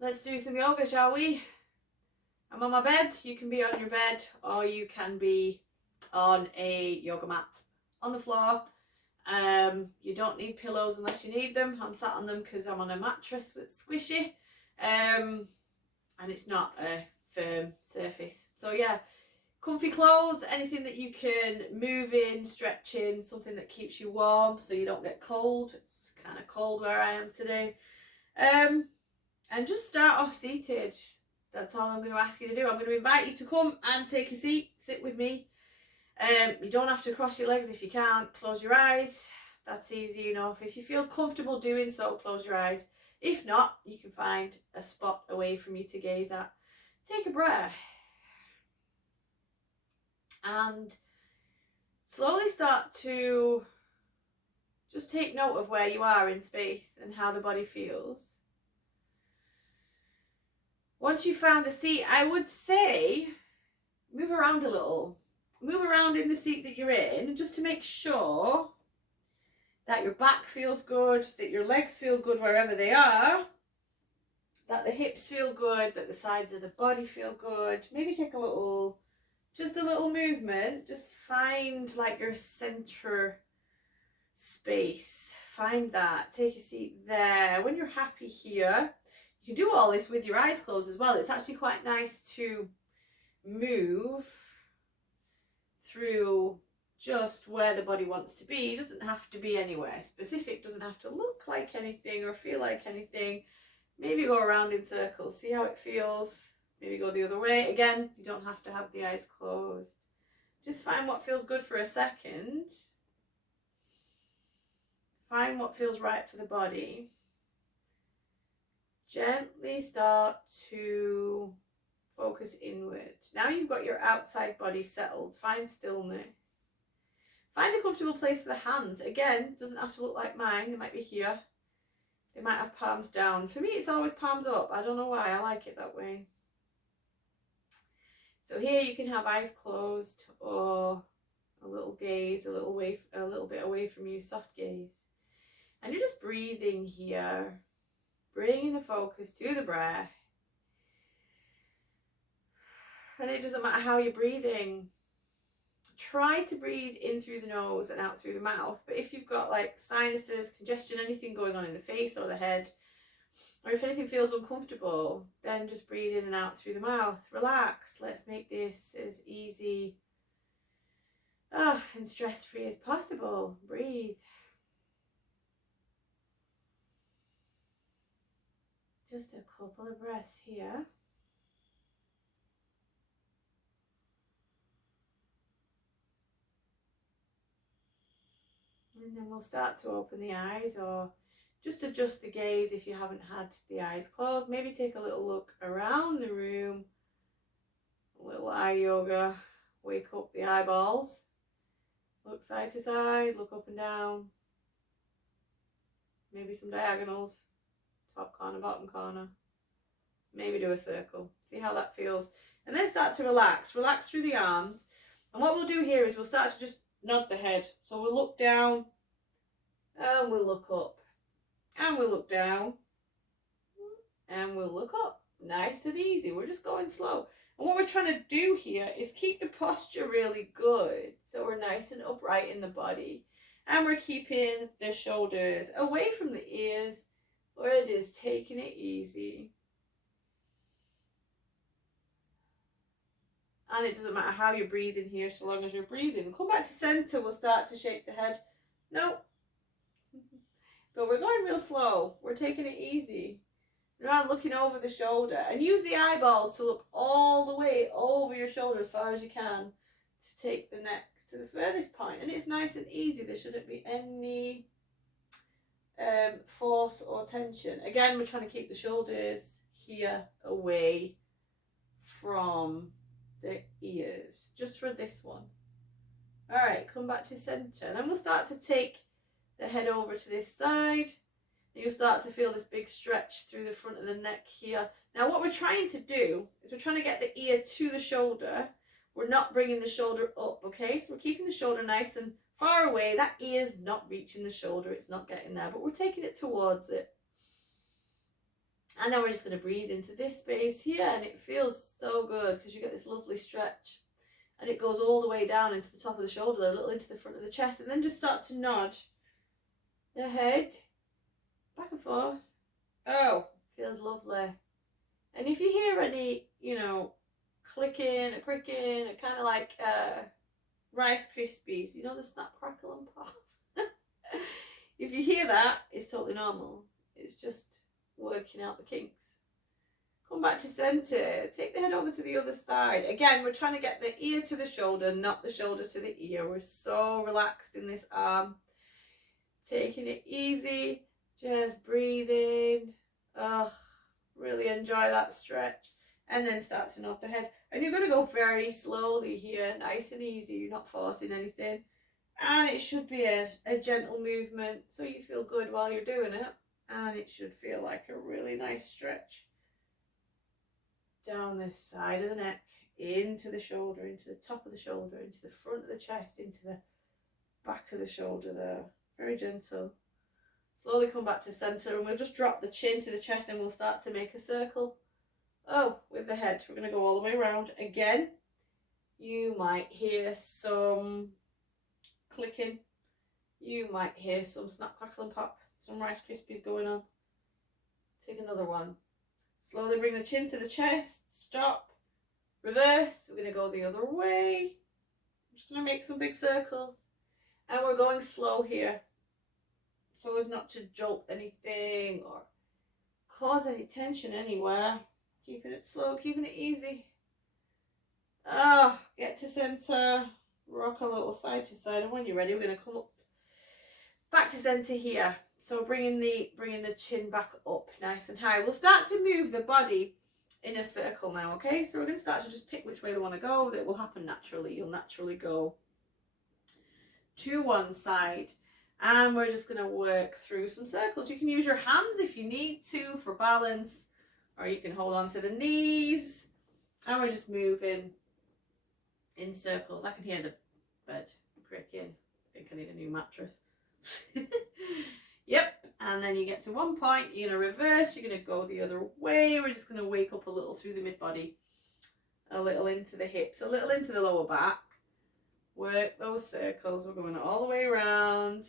Let's do some yoga, shall we? I'm on my bed. You can be on your bed or you can be on a yoga mat on the floor. You don't need pillows unless you need them. I'm sat on them because I'm on a mattress that's squishy, and it's not a firm surface. So yeah, comfy clothes, anything that you can move in, stretch in, something that keeps you warm so you don't get cold. It's kind of cold where I am today. And just start off seated. That's all I'm going to ask you to do. I'm going to invite you to come and take a seat, sit with me. You don't have to cross your legs if you can't. Close your eyes. That's easy enough. If you feel comfortable doing so, close your eyes. If not, you can find a spot away from you to gaze at. Take a breath. And slowly start to just take note of where you are in space and how the body feels. Once you've found a seat, I would say move around a little. Move around in the seat that you're in just to make sure that your back feels good, that your legs feel good wherever they are, that the hips feel good, that the sides of the body feel good. Maybe take just a little movement. Just find like your center space. Find that. Take a seat there. When you're happy here, you can do all this with your eyes closed as well. It's actually quite nice to move through just where the body wants to be. It doesn't have to be anywhere specific, doesn't have to look like anything or feel like anything. Maybe go around in circles, see how it feels. Maybe go the other way. Again, you don't have to have the eyes closed. Just find what feels good for a second. Find what feels right for the body. Gently start to focus inward. Now you've got your outside body settled. Find stillness. Find a comfortable place for the hands. Again, doesn't have to look like mine. They might be here. They might have palms down. For me, it's always palms up. I don't know why. I like it that way. So here you can have eyes closed or a little gaze, a little bit away from you, soft gaze. And you're just breathing here, bringing the focus to the breath. And it doesn't matter how you're breathing. Try to breathe in through the nose and out through the mouth. But if you've got like sinuses, congestion, anything going on in the face or the head, or if anything feels uncomfortable, then just breathe in and out through the mouth. Relax. Let's make this as easy and stress-free as possible. Breathe. Just a couple of breaths here. And then we'll start to open the eyes or just adjust the gaze if you haven't had the eyes closed. Maybe take a little look around the room. A little eye yoga. Wake up the eyeballs. Look side to side, look up and down. Maybe some diagonals. Top corner, bottom corner. Maybe do a circle. See how that feels. And then start to relax. Relax through the arms. And what we'll do here is we'll start to just nod the head. So we'll look down and we'll look up. And we'll look down and we'll look up. Nice and easy. We're just going slow. And what we're trying to do here is keep the posture really good. So we're nice and upright in the body. And we're keeping the shoulders away from the ears, where it is taking it easy. And it doesn't matter how you're breathing here, so long as you're breathing. Come back to center, we'll start to shake the head. Nope. But we're going real slow. We're taking it easy. We're not looking over the shoulder. And use the eyeballs to look all the way over your shoulder as far as you can to take the neck to the furthest point. And it's nice and easy. There shouldn't be any force or tension. Again, we're trying to keep the shoulders here away from the ears, just for this one. All right, come back to center. And then we'll start to take the head over to this side. And you'll start to feel this big stretch through the front of the neck here. Now, what we're trying to do is we're trying to get the ear to the shoulder. We're not bringing the shoulder up, okay? So we're keeping the shoulder nice and far away. That ear's not reaching the shoulder. It's not getting there, but we're taking it towards it. And then we're just going to breathe into this space here, and it feels so good because you get this lovely stretch. And it goes all the way down into the top of the shoulder, a little into the front of the chest, and then just start to nod the head back and forth. Oh, feels lovely. And if you hear any, clicking, a cricking, kind of like Rice Krispies, the snap, crackle and pop. If you hear that, it's totally normal. It's just working out the kinks. Come back to center. Take the head over to the other side. Again, we're trying to get the ear to the shoulder, not the shoulder to the ear. We're so relaxed in this arm. Taking it easy. Just breathing. Oh, really enjoy that stretch. And then start to nod the head. And you're going to go very slowly here. Nice and easy. You're not forcing anything. And it should be a gentle movement. So you feel good while you're doing it. And it should feel like a really nice stretch. Down this side of the neck, into the shoulder, into the top of the shoulder, into the front of the chest, into the back of the shoulder there. Very gentle. Slowly come back to center, and we'll just drop the chin to the chest, and we'll start to make a circle. Oh, with the head. We're going to go all the way around. Again, you might hear some clicking. You might hear some snap, crackle and pop. Some Rice Krispies going on. Take another one. Slowly bring the chin to the chest. Stop. Reverse. We're going to go the other way. I'm just going to make some big circles. And we're going slow here, so as not to jolt anything or cause any tension anywhere. Keeping it slow, keeping it easy. Get to center. Rock a little side to side. And when you're ready, we're going to come up back to center here. So bringing the chin back up nice and high. We'll start to move the body in a circle now, okay? So we're going to start to just pick which way we want to go. That will happen naturally. You'll naturally go to one side. And we're just going to work through some circles. You can use your hands if you need to for balance. Or you can hold on to the knees. And we're just moving in circles. I can hear the bed creaking. I think I need a new mattress. Yep. And then you get to one point, you're going to reverse, you're going to go the other way. We're just going to wake up a little through the mid-body, a little into the hips, a little into the lower back. Work those circles. We're going all the way around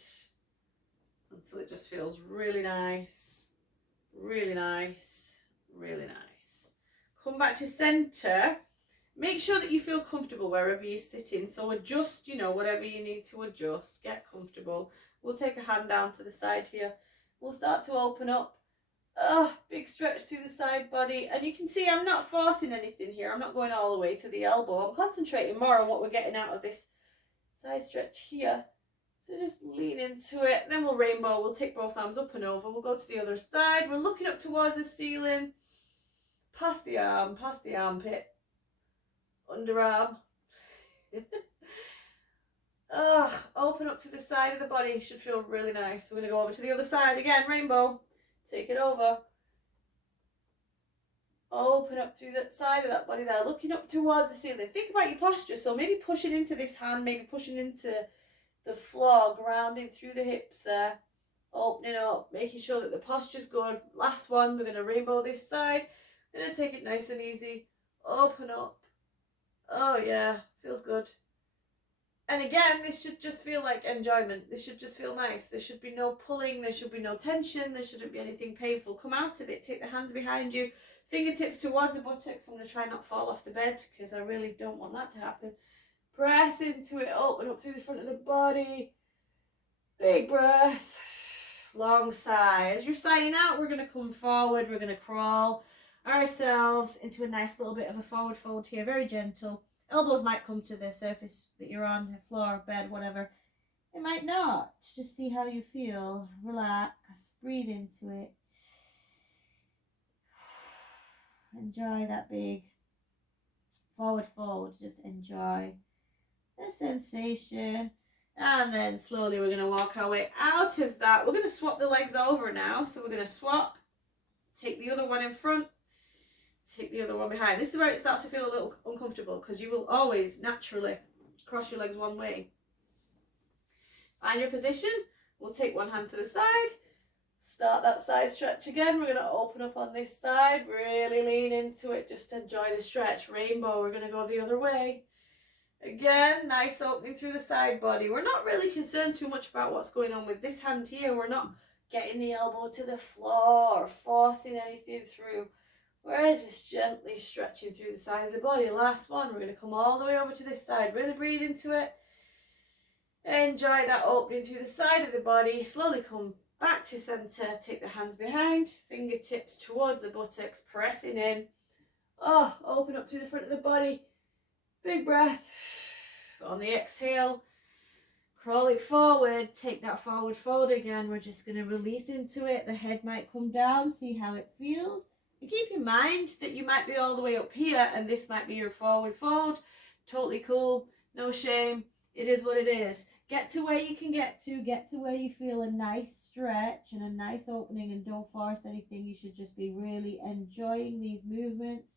until it just feels really nice, really nice, really nice. Come back to center. Make sure that you feel comfortable wherever you're sitting. So adjust, whatever you need to adjust. Get comfortable. We'll take a hand down to the side here. We'll start to open up. Big stretch through the side body. And you can see I'm not forcing anything here. I'm not going all the way to the elbow. I'm concentrating more on what we're getting out of this side stretch here. So just lean into it. Then we'll rainbow. We'll take both arms up and over. We'll go to the other side. We're looking up towards the ceiling. Past the arm, past the armpit. Underarm. Open up to the side of the body. Should feel really nice. We're going to go over to the other side again. Rainbow. Take it over. Open up through that side of that body there. Looking up towards the ceiling. Think about your posture. So maybe pushing into this hand. Maybe pushing into the floor. Grounding through the hips there. Opening up. Making sure that the posture's good. Last one. We're going to rainbow this side. We're going to take it nice and easy. Open up. Oh yeah. Feels good. And again, this should just feel like enjoyment. This should just feel nice. There should be no pulling. There should be no tension. There shouldn't be anything painful. Come out of it. Take the hands behind you. Fingertips towards the buttocks. I'm going to try not to fall off the bed because I really don't want that to happen. Press into it. Open up through the front of the body. Big breath. Long sigh. As you're sighing out, we're going to come forward. We're going to crawl ourselves into a nice little bit of a forward fold here. Very gentle. Elbows might come to the surface that you're on, floor, bed, whatever. It might not. Just see how you feel. Relax. Breathe into it. Enjoy that big forward fold. Just enjoy the sensation. And then slowly we're going to walk our way out of that. We're going to swap the legs over now. So we're going to swap. Take the other one in front. Take the other one behind. This is where it starts to feel a little uncomfortable because you will always naturally cross your legs one way. Find your position. We'll take one hand to the side. Start that side stretch again. We're going to open up on this side, really lean into it, just enjoy the stretch. Rainbow, we're going to go the other way. Again, nice opening through the side body. We're not really concerned too much about what's going on with this hand here. We're not getting the elbow to the floor or forcing anything through. We're just gently stretching through the side of the body. Last one, we're going to come all the way over to this side. Really breathe into it. Enjoy that opening through the side of the body. Slowly come back to center. Take the hands behind, fingertips towards the buttocks, pressing in. Oh, open up through the front of the body. Big breath. On the exhale, crawl it forward. Take that forward fold again. We're just going to release into it. The head might come down. See how it feels. And keep in mind that you might be all the way up here and this might be your forward fold. Totally cool. No shame. It is what it is. Get to where you can get to where you feel a nice stretch and a nice opening, and don't force anything. You should just be really enjoying these movements,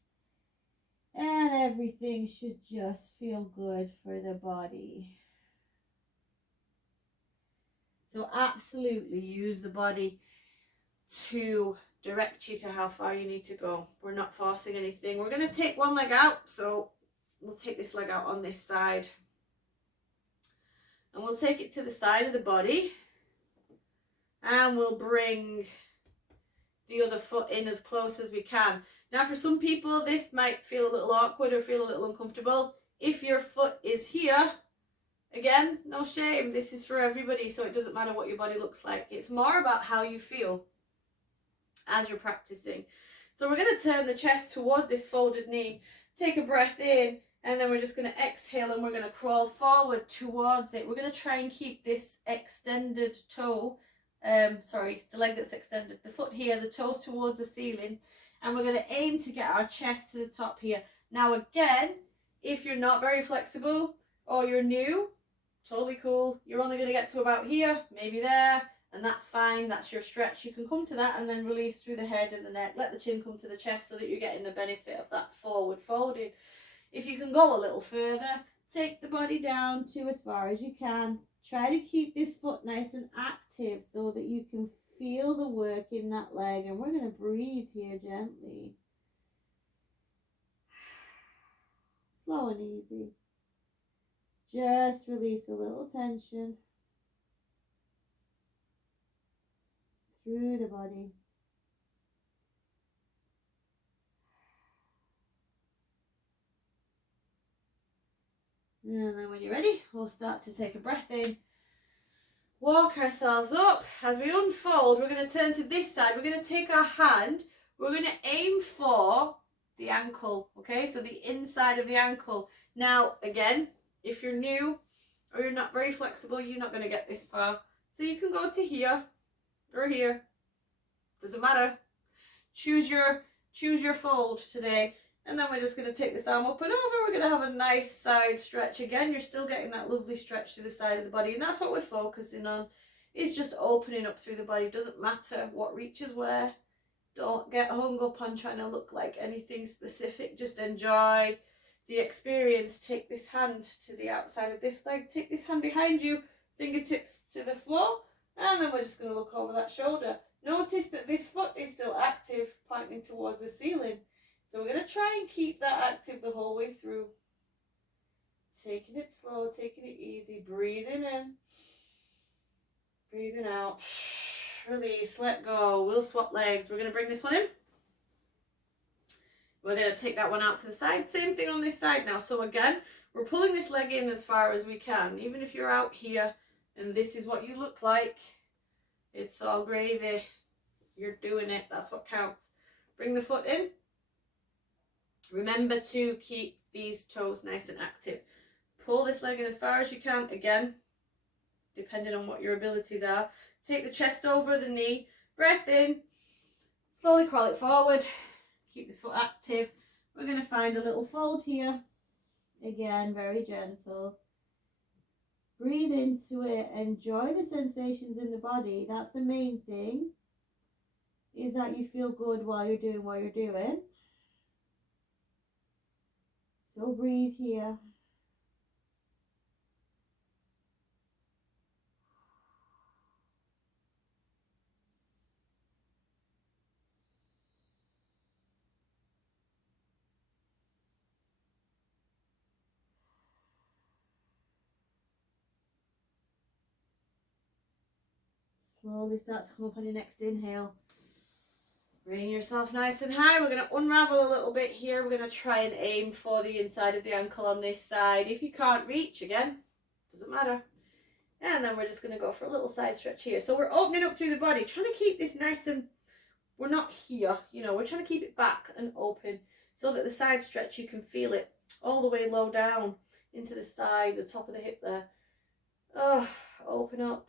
and everything should just feel good for the body. So absolutely use the body to direct you to how far you need to go. We're not forcing anything. We're going to take one leg out, so we'll take this leg out on this side. And we'll take it to the side of the body. And we'll bring the other foot in as close as we can. Now, for some people, this might feel a little awkward or feel a little uncomfortable. If your foot is here, again, no shame. This is for everybody, so it doesn't matter what your body looks like. It's more about how you feel as you're practicing. So we're going to turn the chest towards this folded knee. Take a breath in. And then we're just going to exhale and we're going to crawl forward towards it. We're going to try and keep this extended toe, the leg that's extended, the foot here, the toes towards the ceiling. And we're going to aim to get our chest to the top here. Now again, if you're not very flexible or you're new, totally cool. You're only going to get to about here, maybe there, and that's fine. That's your stretch. You can come to that and then release through the head and the neck. Let the chin come to the chest so that you're getting the benefit of that forward folding. If you can go a little further, take the body down to as far as you can. Try to keep this foot nice and active so that you can feel the work in that leg. And we're going to breathe here gently. Slow and easy. Just release a little tension through the body. And then when you're ready, we'll start to take a breath in. Walk ourselves up. As we unfold, we're going to turn to this side. We're going to take our hand. We're going to aim for the ankle, okay? So the inside of the ankle. Now, again, if you're new or you're not very flexible, you're not going to get this far. So you can go to here or here. Doesn't matter. Choose your fold today. And then we're just going to take this arm up and over. We're going to have a nice side stretch. Again, you're still getting that lovely stretch to the side of the body. And that's what we're focusing on, is just opening up through the body. Doesn't matter what reaches where. Don't get hung up on trying to look like anything specific. Just enjoy the experience. Take this hand to the outside of this leg. Take this hand behind you. Fingertips to the floor. And then we're just going to look over that shoulder. Notice that this foot is still active, pointing towards the ceiling. So we're going to try and keep that active the whole way through. Taking it slow, taking it easy, breathing in, breathing out, release, let go. We'll swap legs. We're going to bring this one in. We're going to take that one out to the side. Same thing on this side now. So again, we're pulling this leg in as far as we can. Even if you're out here and this is what you look like, it's all gravy. You're doing it. That's what counts. Bring the foot in. Remember to keep these toes nice and active. Pull this leg in as far as you can. Again, depending on what your abilities are. Take the chest over the knee. Breath in. Slowly crawl it forward. Keep this foot active. We're going to find a little fold here. Again, very gentle. Breathe into it. Enjoy the sensations in the body. That's the main thing, is that you feel good while you're doing what you're doing. So breathe here. Slowly start to come up on your next inhale. Bring yourself nice and high. We're going to unravel a little bit here. We're going to try and aim for the inside of the ankle on this side. If you can't reach, again, doesn't matter. And then we're just going to go for a little side stretch here. So we're opening up through the body, trying to keep this nice and, we're not here, you know, we're trying to keep it back and open so that the side stretch, you can feel it all the way low down into the side, the top of the hip there. Oh, open up,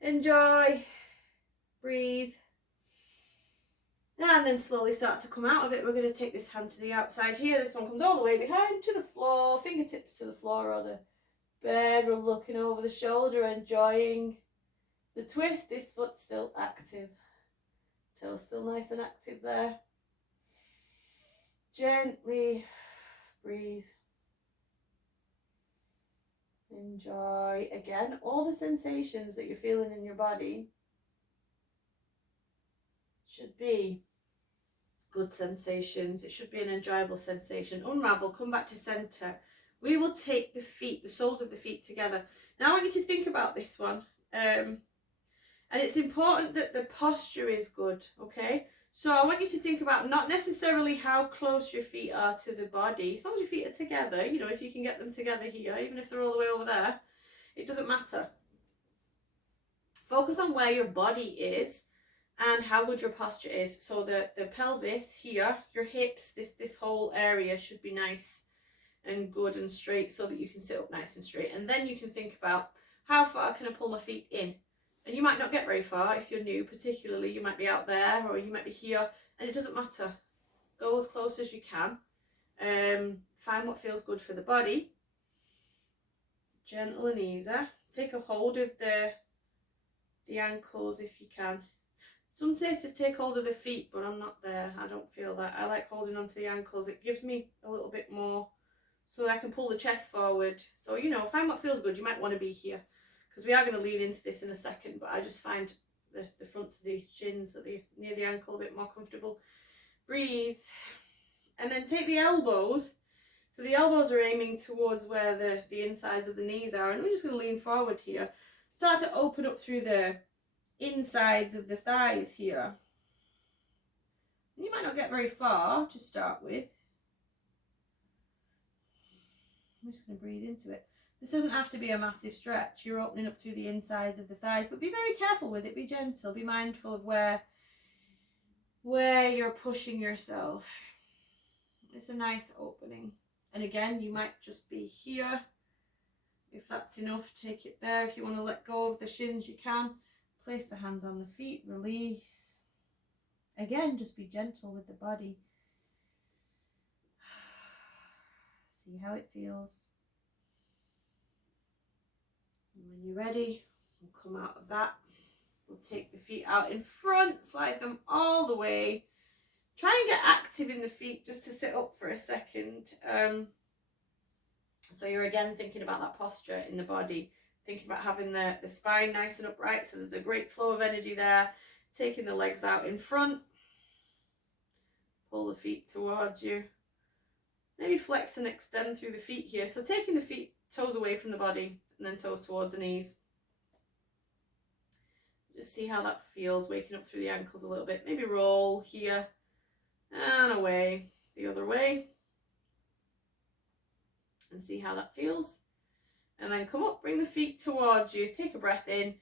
enjoy, breathe. And then slowly start to come out of it. We're going to take this hand to the outside here. This one comes all the way behind to the floor, fingertips to the floor or the bed. We're looking over the shoulder, enjoying the twist. This foot's still active. Toes still nice and active there. Gently breathe. Enjoy. Again, all the sensations that you're feeling in your body should be good sensations. It should be an enjoyable sensation. Unravel, come back to center. We will take the feet, the soles of the feet together. Now I want you to think about this one. And it's important that the posture is good, okay? So I want you to think about not necessarily how close your feet are to the body. As long as your feet are together, you know, if you can get them together here, even if they're all the way over there, it doesn't matter. Focus on where your body is and how good your posture is. So the pelvis here, your hips, this whole area should be nice and good and straight so that you can sit up nice and straight. And then you can think about, how far can I pull my feet in? And you might not get very far if you're new, particularly. You might be out there or you might be here, and it doesn't matter. Go as close as you can. Find what feels good for the body. Gentle and easy. Take a hold of the ankles if you can. Some say to take hold of the feet, but I'm not there. I don't feel that. I like holding onto the ankles. It gives me a little bit more so that I can pull the chest forward. So, you know, find what feels good. You might want to be here because we are going to lean into this in a second, but I just find the fronts of the shins at near the ankle a bit more comfortable. Breathe. And then take the elbows. So the elbows are aiming towards where the insides of the knees are. And we're just going to lean forward here. Start to open up through the insides of the thighs here. And you might not get very far to start with. I'm just going to breathe into it. This doesn't have to be a massive stretch. You're opening up through the insides of the thighs, but be very careful with it. Be gentle. Be mindful of where you're pushing yourself. It's a nice opening. And again, you might just be here. If that's enough, take it there. If you want to let go of the shins, you can. Place the hands on the feet. Release. Again, just be gentle with the body. See how it feels. And when you're ready, we'll come out of that. We'll take the feet out in front, slide them all the way. Try and get active in the feet just to sit up for a second. So you're again thinking about that posture in the body, thinking about having the spine nice and upright. So there's a great flow of energy there. Taking the legs out in front. Pull the feet towards you. Maybe flex and extend through the feet here. So taking the feet, toes away from the body and then toes towards the knees. Just see how that feels, waking up through the ankles a little bit. Maybe roll here and away the other way. And see how that feels. And then come up, bring the feet towards you, take a breath in. And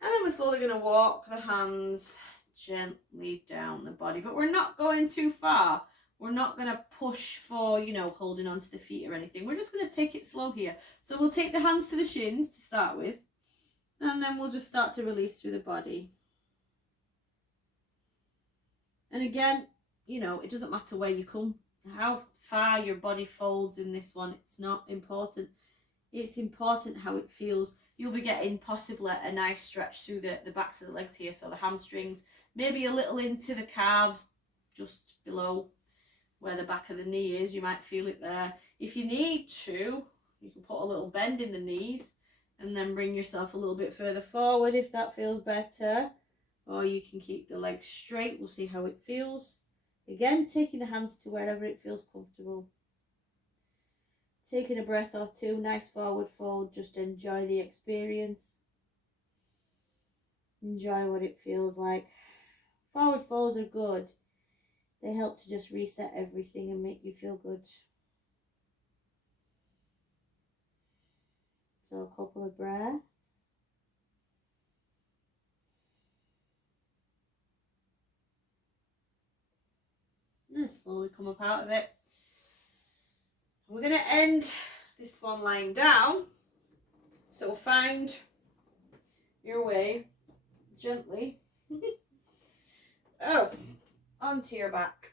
then we're slowly going to walk the hands gently down the body. But we're not going too far. We're not going to push for, you know, holding onto the feet or anything. We're just going to take it slow here. So we'll take the hands to the shins to start with. And then we'll just start to release through the body. And again, you know, it doesn't matter where you come, how far your body folds in this one. It's not important. It's important how it feels. You'll be getting possibly a nice stretch through the backs of the legs here. So the hamstrings, maybe a little into the calves, just below where the back of the knee is. You might feel it there. If you need to, you can put a little bend in the knees and then bring yourself a little bit further forward if that feels better. Or you can keep the legs straight. We'll see how it feels. Again, taking the hands to wherever it feels comfortable. Taking a breath or two, nice forward fold. Just enjoy the experience. Enjoy what it feels like. Forward folds are good. They help to just reset everything and make you feel good. So a couple of breaths. And slowly come up out of it. We're going to end this one lying down. So find your way gently onto your back.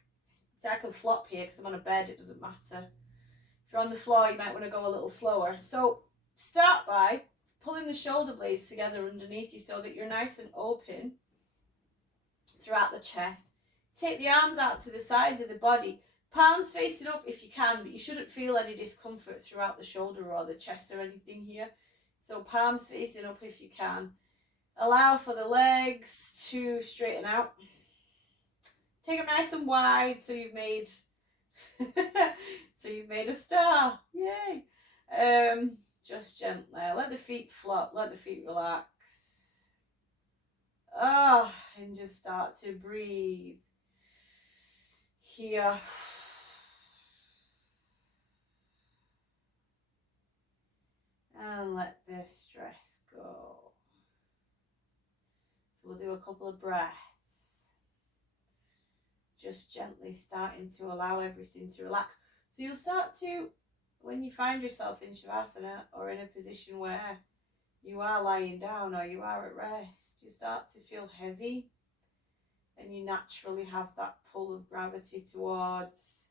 So I can flop here because I'm on a bed, it doesn't matter. If you're on the floor, you might want to go a little slower. So start by pulling the shoulder blades together underneath you so that you're nice and open throughout the chest. Take the arms out to the sides of the body. Palms facing up if you can, but you shouldn't feel any discomfort throughout the shoulder or the chest or anything here. So palms facing up if you can. Allow for the legs to straighten out. Take them nice and wide so you've made a star. Yay! Just gently. Let the feet flop, let the feet relax. And just start to breathe here. And let this stress go. So we'll do a couple of breaths. Just gently starting to allow everything to relax. So you'll start to, when you find yourself in Shavasana or in a position where you are lying down or you are at rest, you start to feel heavy and you naturally have that pull of gravity towards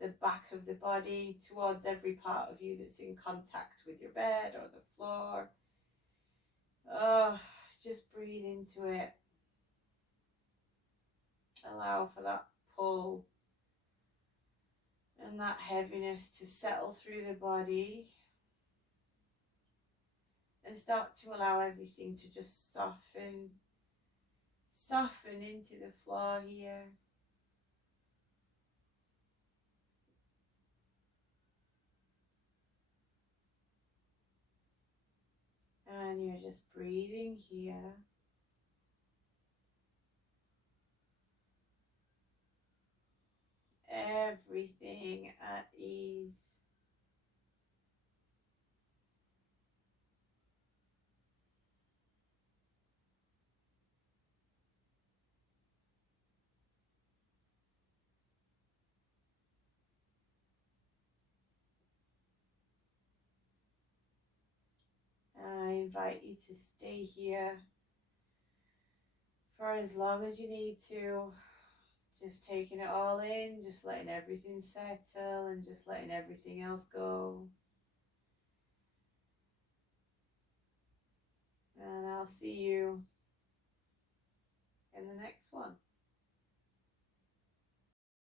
the back of the body, towards every part of you that's in contact with your bed or the floor. Just breathe into it. Allow for that pull and that heaviness to settle through the body. And start to allow everything to just soften into the floor here. And you're just breathing here. Everything at ease. I invite you to stay here for as long as you need to. Just taking it all in, just letting everything settle and just letting everything else go. And I'll see you in the next one.